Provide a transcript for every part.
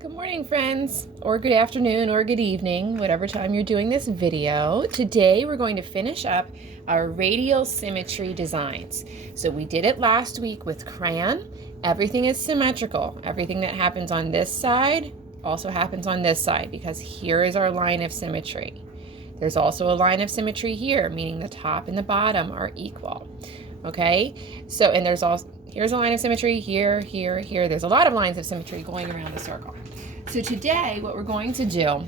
Good morning, friends, or good afternoon, or good evening, whatever time you're doing this video. Today we're going to finish up our radial symmetry designs. So we did it last week with crayon. Everything is symmetrical. Everything that happens on this side also happens on this side because here is our line of symmetry. There's also a line of symmetry here, meaning the top and the bottom are equal. Okay, so and there's also here's a line of symmetry here, here, here. There's a lot of lines of symmetry going around the circle. So today what we're going to do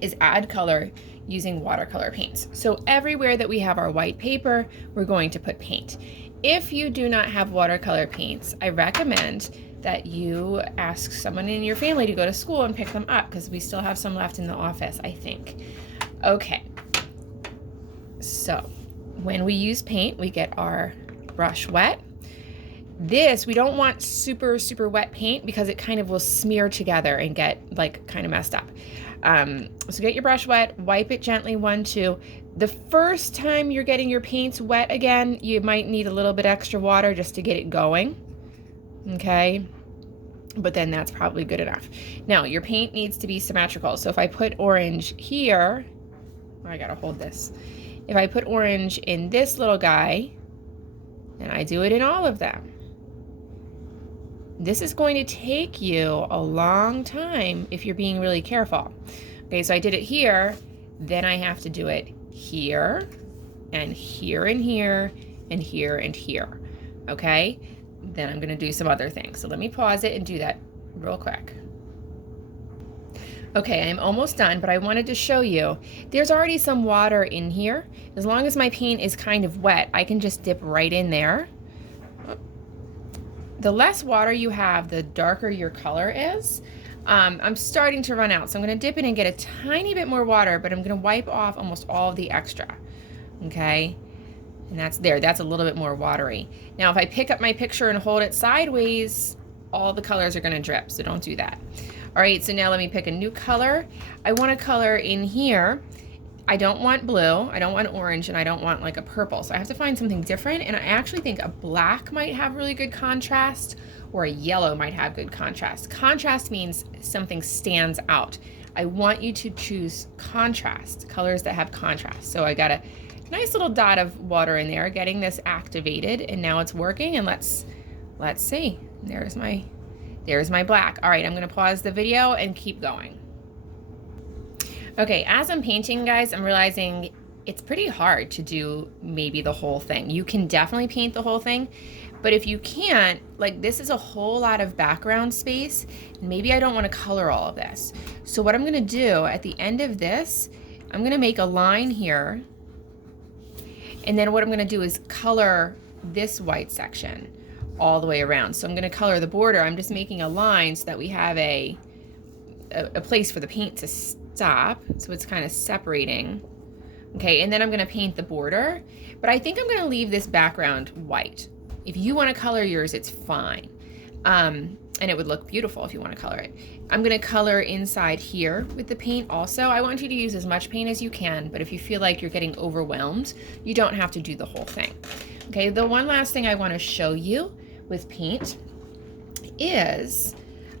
is add color using watercolor paints. So everywhere that we have our white paper, we're going to put paint. If you do not have watercolor paints, I recommend that you ask someone in your family to go to school and pick them up because we still have some left in the office, I think. Okay, so when we use paint, we get our brush wet. This, we don't want super wet paint because it kind of will smear together and get like kind of messed up. So get your brush wet, wipe it gently, 1, 2. The first time you're getting your paints wet again, you might need a little bit extra water just to get it going, okay? But then that's probably good enough. Now, your paint needs to be symmetrical. So if I put orange here, I gotta hold this. If I put orange in this little guy, and I do it in all of them, this is going to take you a long time if you're being really careful. Okay, so I did it here, then I have to do it here, and here, and here, and here, and here, okay? Then I'm gonna do some other things. So let me pause it and do that real quick. Okay, I'm almost done, but I wanted to show you, there's already some water in here. As long as my paint is kind of wet, I can just dip right in there. The less water you have, the darker your color is. I'm starting to run out, so I'm gonna dip in and get a tiny bit more water, but I'm gonna wipe off almost all of the extra, okay? And that's there, that's a little bit more watery. Now, if I pick up my picture and hold it sideways, all the colors are gonna drip, so don't do that. All right, so now let me pick a new color. I wanna color in here. I don't want blue, I don't want orange, and I don't want like a purple. So I have to find something different, and I actually think a black might have really good contrast, or a yellow might have good contrast. Contrast means something stands out. I want you to choose contrast, colors that have contrast. So I got a nice little dot of water in there, getting this activated, and now it's working, and let's see. There's my black. All right, I'm gonna pause the video and keep going. Okay, as I'm painting, guys, I'm realizing it's pretty hard to do maybe the whole thing. You can definitely paint the whole thing, but if you can't, like this is a whole lot of background space, and maybe I don't want to color all of this. So what I'm gonna do at the end of this, I'm gonna make a line here, and then what I'm gonna do is color this white section all the way around. So I'm gonna color the border. I'm just making a line so that we have a place for the paint to stop, so it's kind of separating. Okay, and then I'm gonna paint the border, but I think I'm gonna leave this background white. If you wanna color yours, it's fine. And it would look beautiful if you wanna color it. I'm gonna color inside here with the paint also. I want you to use as much paint as you can, but if you feel like you're getting overwhelmed, you don't have to do the whole thing. Okay, the one last thing I wanna show you with paint is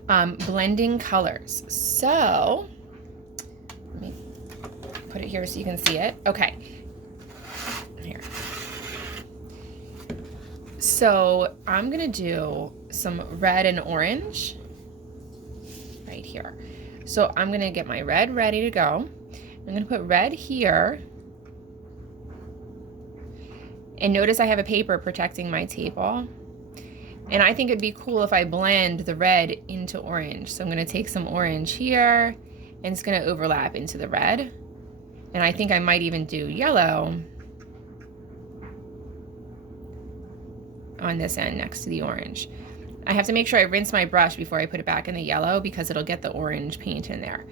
blending colors. So, let me put it here so you can see it. Okay, here. So I'm gonna do some red and orange right here. So I'm gonna get my red ready to go. I'm gonna put red here. And notice I have a paper protecting my table. And I think it'd be cool if I blend the red into orange. So I'm gonna take some orange here, and it's gonna overlap into the red. And I think I might even do yellow on this end next to the orange. I have to make sure I rinse my brush before I put it back in the yellow because it'll get the orange paint in there.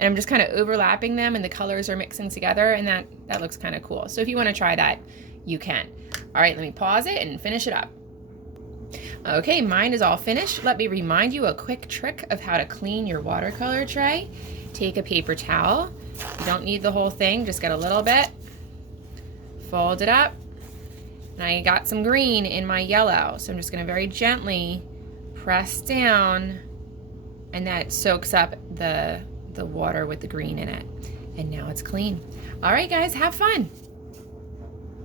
And I'm just kind of overlapping them, and the colors are mixing together, and that looks kind of cool. So if you wanna try that, you can. All right, let me pause it and finish it up. Okay, mine is all finished. Let me remind you a quick trick of how to clean your watercolor tray. Take a paper towel. You don't need the whole thing, just get a little bit. Fold it up. And I got some green in my yellow, so I'm just gonna very gently press down and that soaks up the water with the green in it. And now it's clean. All right, guys, have fun.